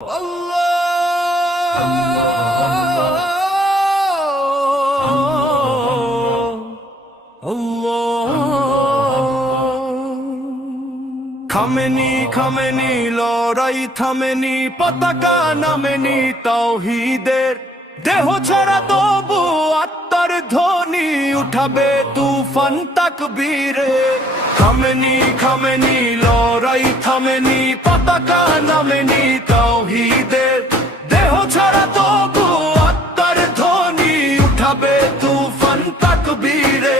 Khamenei Khamenei লড়াই থামেনি, পতাকা নামেনি তাওহীদের। দেহ ছাড়া তবু আত্মার ধ্বনি উঠাবে তুফান তাকবীরে। খামেনি খামেনি লড়াই থামেনি, পতাকা নামেনি তাওহীদের। দেহ ছাড়া তবু আত্মার ধ্বনি উঠাবে তুফান তাকবীরে।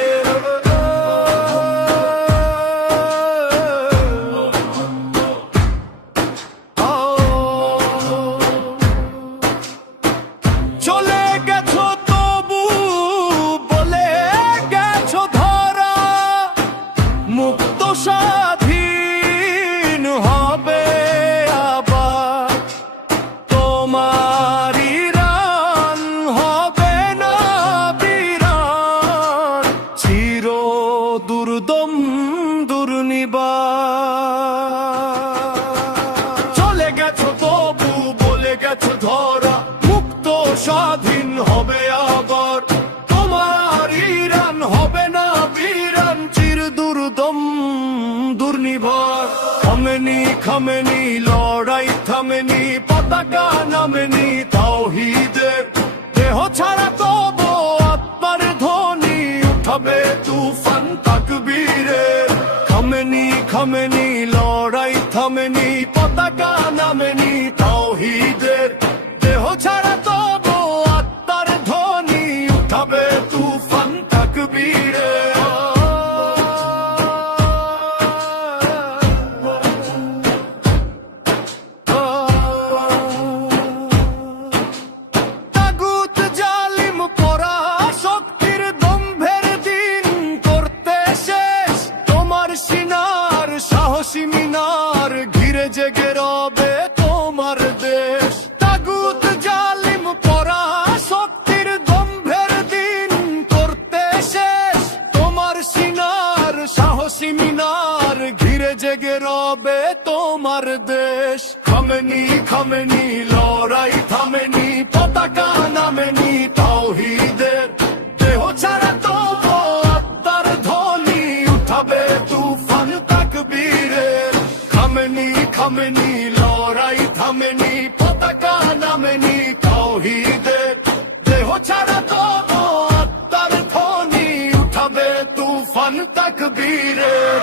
চলে গেছো তবু বলে গেছো ধরা, মুক্ত স্বাধীন হবে আবার। তোমার ইরান হবে না বিরান, চির দুর্দম দুর্নিবার। চলে গেছো তবু বলে গেছো ধরা, স্বাধীন হবে আবার। তোমার ইরান হবে না বিরান, চির দুর্দম দুর্নিবার। খামেনি খামেনি লড়াই থামেনি, পতাকা নামেনি তাওহীদের। দেহ ছাড়া তবু আত্মার ধ্বনি উঠাবে তুফান তাকবীরের। খামেনি খামেনি লড়াই থামেনি, পতাকা নামেনি তাওহীদের। দেহ ছাড়া তবু আত্মার ধ্বনি উঠাবে তুফান তাকবীরে। তাগুত জালিম পরাশক্তির দম্ভের দিন করতে শেষ। তোমার সিনার সাহসী মিনার ঘিরে জেগে রবে তোমার দেশ। তাগুত জালিম পরাশক্তির দম্ভের দিন করতে শেষ। তোমার সিনার সাহসী মিনার ঘিরে জেগে রবে তোমার দেশ। খামেনি খামেনি লড়াই থামেনি, পতাকা নামেনি তাওহীদের। দেহ ছাড়া তবু আত্মার ধ্বনি উঠাবে তুফান তাকবীরের। খামেনি খামেনি লড়াই থামেনি, পতাকা নামেনি তাওহীদের। দেহ ছাড়া তবু আত্মার ধ্বনি উঠাবে তুফান তাকবীরের।